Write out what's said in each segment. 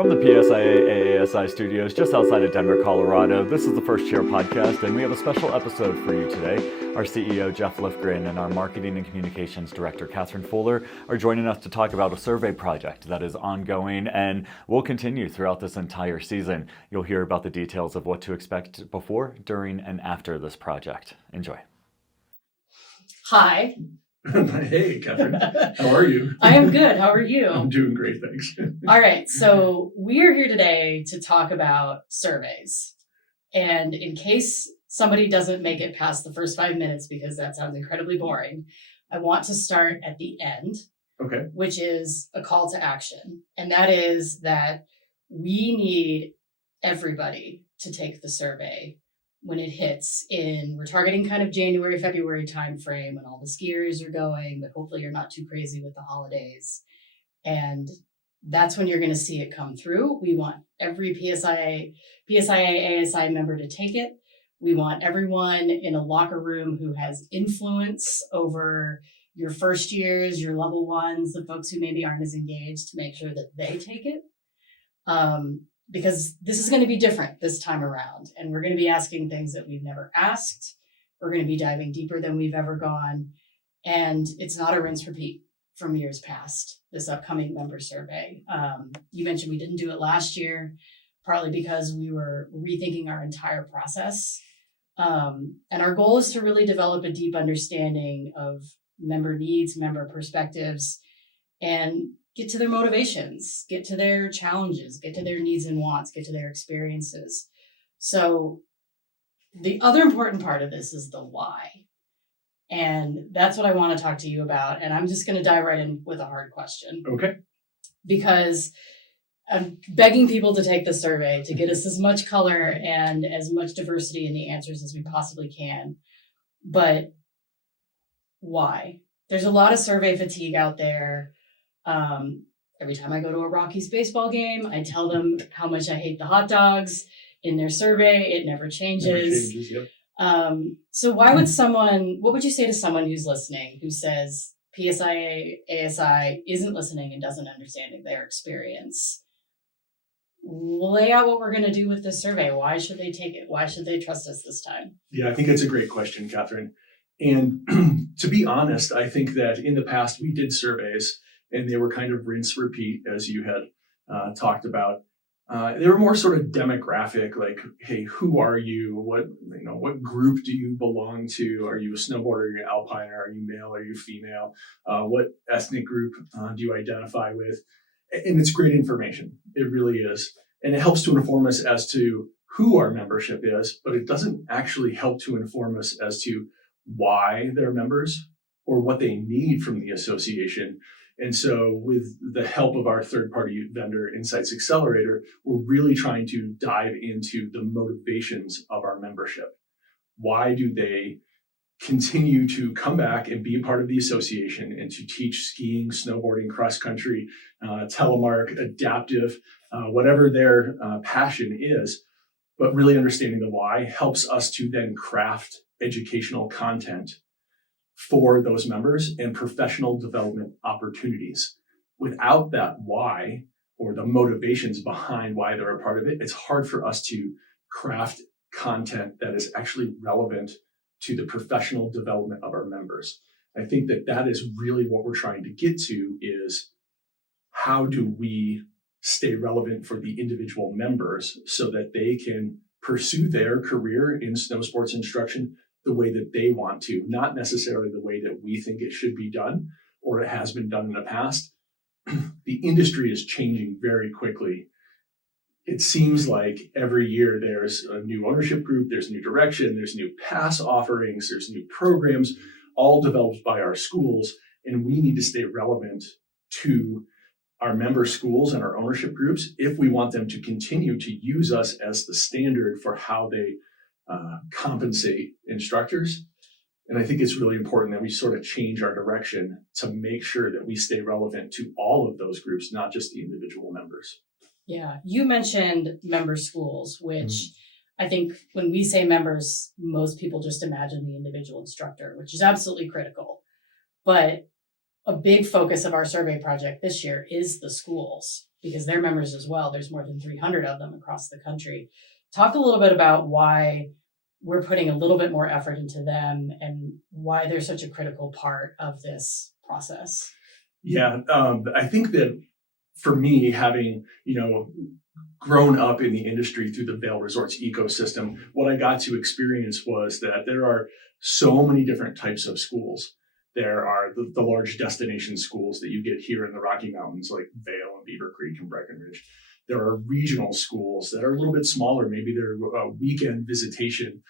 From the PSIA-AASI studios just outside of Denver, Colorado, this is the First Chair podcast, and we have a special episode for you today. Our CEO, Jeff Lifgren, and our Marketing and Communications Director, Katherine are joining us to talk about a survey project that is ongoing and will continue throughout this entire season. You'll hear about the details of what to expect before, during, and after this project. Enjoy. Hi. Hey, Katherine. How are you? I am good. How are you? I'm doing great, thanks. All right. So we are here today to talk about surveys. And in case somebody doesn't make it past the first 5 minutes, because that sounds incredibly boring, I want to start at the end, Okay. which is a call to action. And that is that we need everybody to take the survey when it hits we're targeting kind of January, February timeframe when all the skiers are going, but hopefully you're not too crazy with the holidays. And that's when you're going to see it come through. We want every PSIA-AASI member to take it. We want everyone in a locker room who has influence over your first years, your level ones, the folks who maybe aren't as engaged, to make sure that they take it. Because this is going to be different this time around. And we're going to be asking things that we've never asked. We're going to be diving deeper than we've ever gone. And it's not a rinse repeat from years past, this upcoming member survey. You mentioned we didn't do it last year, partly because we were rethinking our entire process. And our goal is to really develop a deep understanding of member needs, member perspectives, and get to their motivations, get to their challenges, get to their needs and wants, get to their experiences. So the other important part of this is the why. And that's what I want to talk to you about. And I'm just going to dive right in with a hard question. Okay. Because I'm begging people to take the survey to get us as much color and as much diversity in the answers as we possibly can. But why? There's a lot of survey fatigue out there. Every time I go to a Rockies baseball game, I tell them how much I hate the hot dogs. In their survey, it never changes. Yep. So what would you say to someone who's listening, who says PSIA-AASI isn't listening and doesn't understand their experience? Lay out what we're going to do with this survey. Why should they take it? Why should they trust us this time? Yeah, I think it's a great question, Katherine. And to be honest, I think that in the past we did surveys and they were kind of rinse repeat, as you had talked about. They were more sort of demographic, like, hey, who are you? What group do you belong to? Are you a snowboarder? Are you an alpiner? Are you male? Are you female? What ethnic group do you identify with? And it's great information. It really is. And it helps to inform us as to who our membership is, but it doesn't actually help to inform us as to why they're members or what they need from the association. And so with the help of our third-party vendor, Insights Accelerator, we're really trying to dive into the motivations of our membership. Why do they continue to come back and be a part of the association and to teach skiing, snowboarding, cross-country, telemark, adaptive, whatever their passion is, but really understanding the why helps us to then craft educational content for those members and professional development opportunities. Without that why or the motivations behind why they're a part of it, it's hard for us to craft content that is actually relevant to the professional development of our members. I think that is really what we're trying to get to, is how do we stay relevant for the individual members so that they can pursue their career in snow sports instruction the way that they want to, not necessarily the way that we think it should be done or it has been done in the past. The industry is changing very quickly. It seems like every year there's a new ownership group, there's new direction, there's new pass offerings, there's new programs, all developed by our schools, and we need to stay relevant to our member schools and our ownership groups if we want them to continue to use us as the standard for how they compensate instructors. And I think it's really important that we sort of change our direction to make sure that we stay relevant to all of those groups, not just the individual members. Yeah, you mentioned member schools, which I think when we say members, most people just imagine the individual instructor, which is absolutely critical. But a big focus of our survey project this year is the schools, because they're members as well. There's more than 300 of them across the country. Talk a little bit about why we're putting a little bit more effort into them and why they're such a critical part of this process. Yeah, I think that for me, having, grown up in the industry through the Vail Resorts ecosystem, what I got to experience was that there are so many different types of schools. There are the large destination schools that you get here in the Rocky Mountains, like Vail and Beaver Creek and Breckenridge. There are regional schools that are a little bit smaller. Maybe they're a weekend visitation,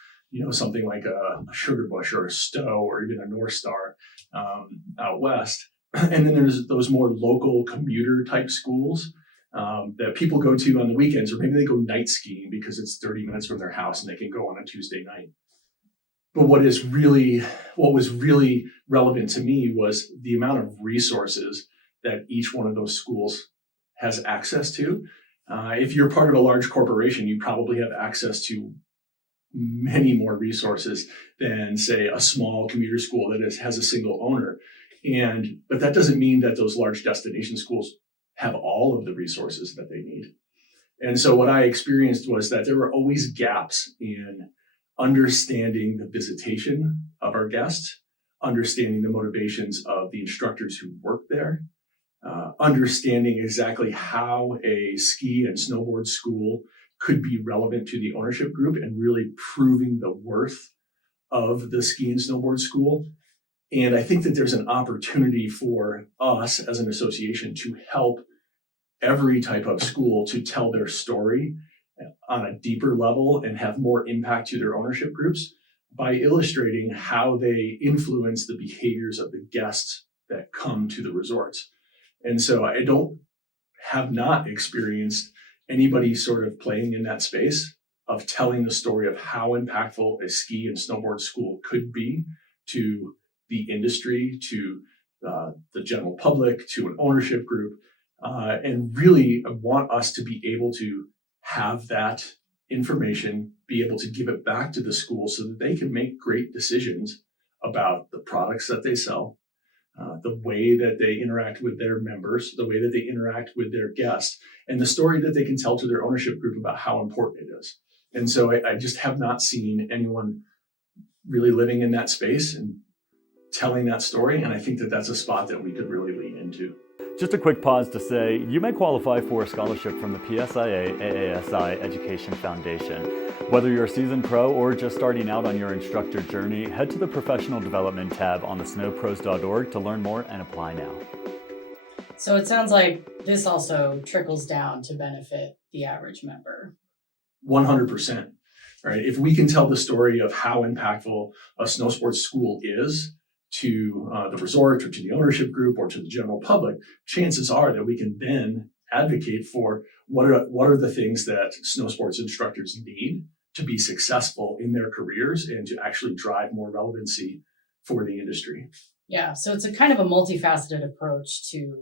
something like a Sugar Bush or a Stowe or even a North Star out west. And then there's those more local commuter type schools that people go to on the weekends, or maybe they go night skiing because it's 30 minutes from their house and they can go on a Tuesday night. But what was really relevant to me was the amount of resources that each one of those schools has access to. If you're part of a large corporation, you probably have access to many more resources than, say, a small commuter school that has a single owner. But that doesn't mean that those large destination schools have all of the resources that they need. And so what I experienced was that there were always gaps in understanding the visitation of our guests, understanding the motivations of the instructors who work there, understanding exactly how a ski and snowboard school could be relevant to the ownership group and really proving the worth of the ski and snowboard school. And I think that there's an opportunity for us as an association to help every type of school to tell their story on a deeper level and have more impact to their ownership groups by illustrating how they influence the behaviors of the guests that come to the resorts. And so I have not experienced anybody sort of playing in that space of telling the story of how impactful a ski and snowboard school could be to the industry, to the general public, to an ownership group, and really want us to be able to have that information, be able to give it back to the school so that they can make great decisions about the products that they sell, the way that they interact with their members, the way that they interact with their guests, and the story that they can tell to their ownership group about how important it is. And so I just have not seen anyone really living in that space and telling that story. And I think that that's a spot that we could really lean into. Just a quick pause to say, you may qualify for a scholarship from the PSIA-AASI Education Foundation. Whether you're a seasoned pro or just starting out on your instructor journey, head to the Professional Development tab on the snowpros.org to learn more and apply now. So it sounds like this also trickles down to benefit the average member. 100%. Right? If we can tell the story of how impactful a snow sports school is to the resort or to the ownership group or to the general public, chances are that we can then advocate for what are the things that snow sports instructors need to be successful in their careers and to actually drive more relevancy for the industry. Yeah, so it's a kind of a multifaceted approach to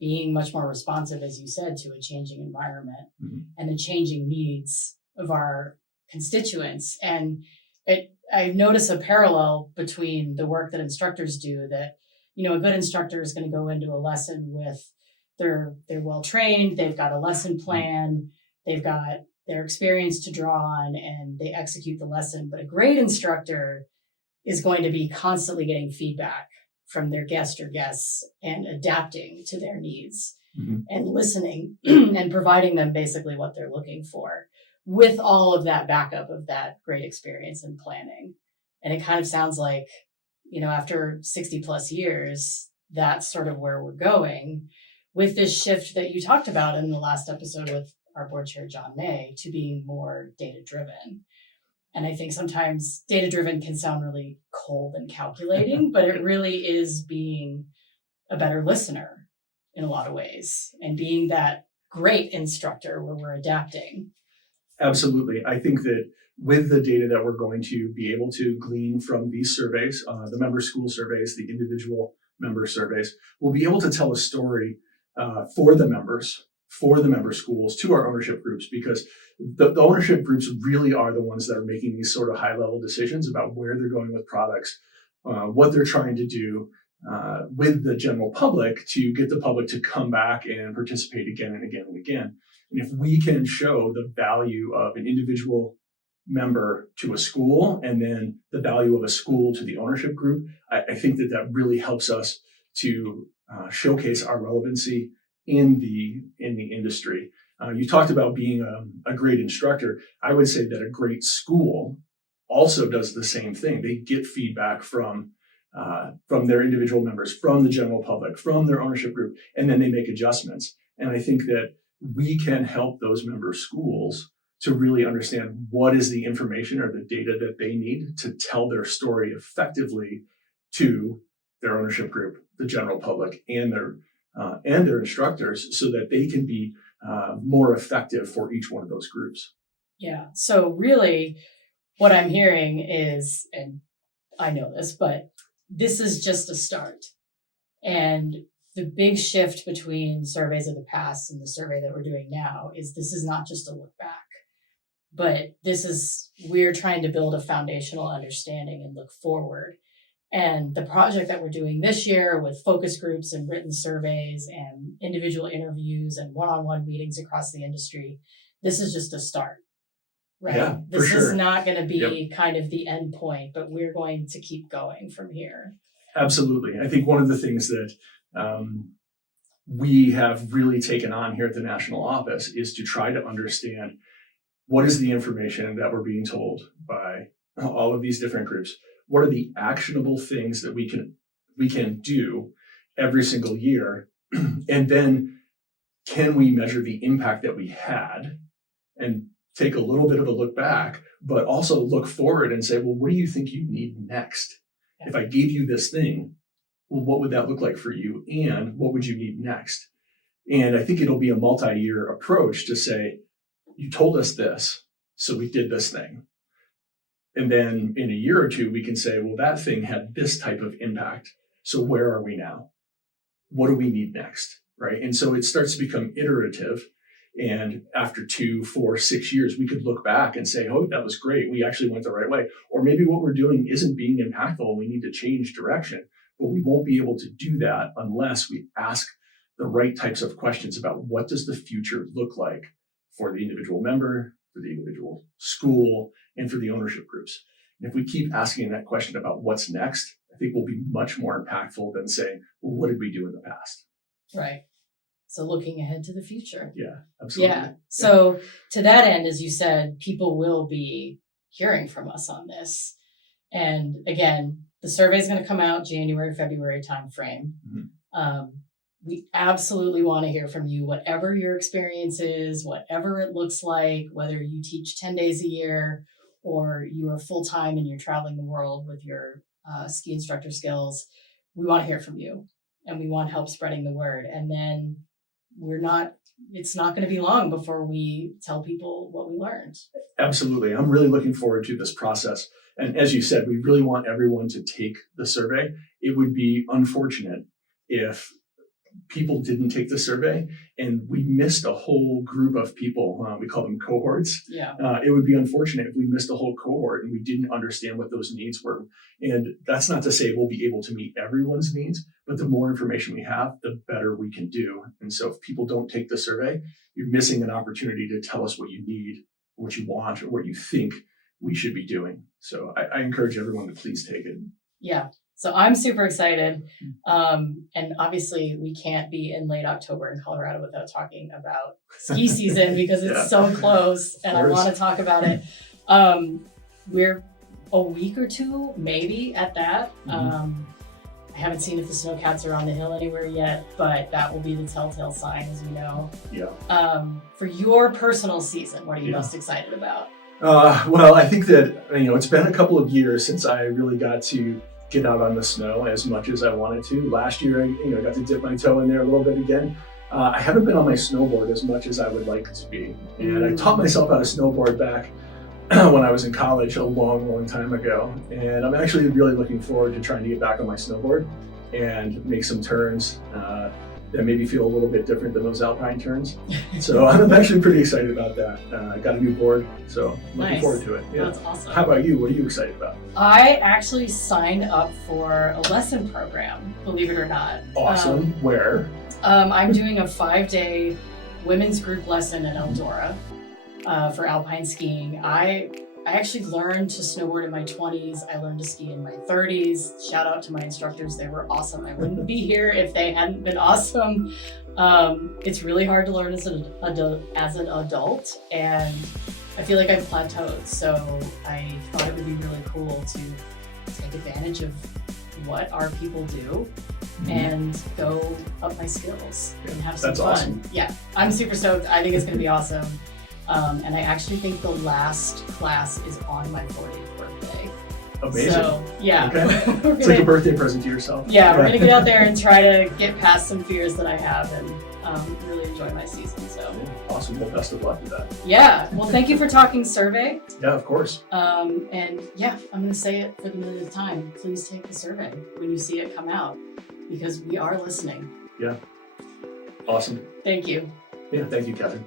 being much more responsive, as you said, to a changing environment and the changing needs of our constituents. And I notice a parallel between the work that instructors do, that, a good instructor is going to go into a lesson with they're well trained, they've got a lesson plan, they've got their experience to draw on, and they execute the lesson. But a great instructor is going to be constantly getting feedback from their guest or guests and adapting to their needs and listening and providing them basically what they're looking for, with all of that backup of that great experience and planning. And it kind of sounds like, after 60 plus years, that's sort of where we're going with this shift that you talked about in the last episode with our board chair, John May, to being more data driven. And I think sometimes data driven can sound really cold and calculating, but it really is being a better listener in a lot of ways and being that great instructor where we're adapting. Absolutely. I think that with the data that we're going to be able to glean from these surveys, the member school surveys, the individual member surveys, we'll be able to tell a story for the member schools, to our ownership groups, because the ownership groups really are the ones that are making these sort of high level decisions about where they're going with products, what they're trying to do, with the general public to get the public to come back and participate again and again and again. And if we can show the value of an individual member to a school and then the value of a school to the ownership group, I think that really helps us to showcase our relevancy in the industry. You talked about being a great instructor. I would say that a great school also does the same thing. They get feedback from their individual members, from the general public, from their ownership group, and then they make adjustments. And I think that we can help those member schools to really understand what is the information or the data that they need to tell their story effectively to their ownership group, the general public, and their instructors, so that they can be more effective for each one of those groups. Yeah. So really, what I'm hearing is, and I know this, but this is just a start. And the big shift between surveys of the past and the survey that we're doing now is this is not just a look back, but we're trying to build a foundational understanding and look forward. And the project that we're doing this year with focus groups and written surveys and individual interviews and one-on-one meetings across the industry, this is just a start, right? Yeah, this for is sure. not going to be kind of the end point, but we're going to keep going from here. Absolutely. I think one of the things that we have really taken on here at the national office is to try to understand what is the information that we're being told by all of these different groups. What are the actionable things that we can do every single year? And then can we measure the impact that we had and take a little bit of a look back, but also look forward and say, well, what do you think you need next? If I gave you this thing, well, what would that look like for you? And what would you need next? And I think it'll be a multi-year approach to say, you told us this, so we did this thing. And then in a year or two, we can say, well, that thing had this type of impact. So where are we now? What do we need next? Right. And so it starts to become iterative. And after 2, 4, 6 years, we could look back and say, oh, that was great. We actually went the right way. Or maybe what we're doing isn't being impactful and we need to change direction. But we won't be able to do that unless we ask the right types of questions about what does the future look like for the individual member, for the individual school, and for the ownership groups. And if we keep asking that question about what's next, I think we'll be much more impactful than saying, well, what did we do in the past? Right. So looking ahead to the future. Yeah, absolutely. Yeah. So to that end, as you said, people will be hearing from us on this. And again, the survey is going to come out January, February timeframe. Mm-hmm. We absolutely want to hear from you, whatever your experience is, whatever it looks like, whether you teach 10 days a year or you are full-time and you're traveling the world with your ski instructor skills. We want to hear from you and we want help spreading the word. And then it's not going to be long before we tell people what we learned. Absolutely. I'm really looking forward to this process. And as you said, we really want everyone to take the survey. It would be unfortunate if people didn't take the survey and we missed a whole group of people. We call them cohorts. Yeah. It would be unfortunate if we missed a whole cohort and we didn't understand what those needs were. And that's not to say we'll be able to meet everyone's needs, but the more information we have, the better we can do. And so if people don't take the survey, you're missing an opportunity to tell us what you need, what you want, or what you think we should be doing. So I encourage everyone to please take it. Yeah. So I'm super excited. And obviously we can't be in late October in Colorado without talking about ski season because it's so close and I want to talk about it. We're a week or two, maybe at that. Mm-hmm. I haven't seen if the snowcats are on the hill anywhere yet, but that will be the telltale sign, as you know. Yeah. For your personal season, what are you most excited about? Well, I think that, it's been a couple of years since I really got to get out on the snow as much as I wanted to. Last year, I got to dip my toe in there a little bit again. I haven't been on my snowboard as much as I would like to be. And I taught myself how to snowboard back when I was in college a long, long time ago. And I'm actually really looking forward to trying to get back on my snowboard and make some turns. that maybe feel a little bit different than those alpine turns. So I'm actually pretty excited about that. I got a new board, so looking Nice. forward to it. Yeah. That's awesome. How about you? What are you excited about? I actually signed up for a lesson program, believe it or not. Awesome. Where? I'm doing a 5-day women's group lesson at Eldora for alpine skiing. I actually learned to snowboard in my 20s. I learned to ski in my 30s. Shout out to my instructors. They were awesome. I wouldn't be here if they hadn't been awesome. It's really hard to learn as an adult, and I feel like I've plateaued. So I thought it would be really cool to take advantage of what our people do and go up my skills and have some That's fun. awesome. Yeah, I'm super stoked. I think it's going to be awesome. And I actually think the last class is on my 40th birthday. Amazing. So, yeah. Okay. We're It's like a gonna, birthday present to yourself. yeah, we're going to get out there and try to get past some fears that I have and really enjoy my season. So, Awesome. Well, best of luck with that. yeah. Well, thank you for talking survey. Yeah, of course. And yeah, I'm going to say it for the millionth time. Please take the survey when you see it come out, because we are listening. Yeah. Awesome. Thank you. Yeah, thank you, Katherine.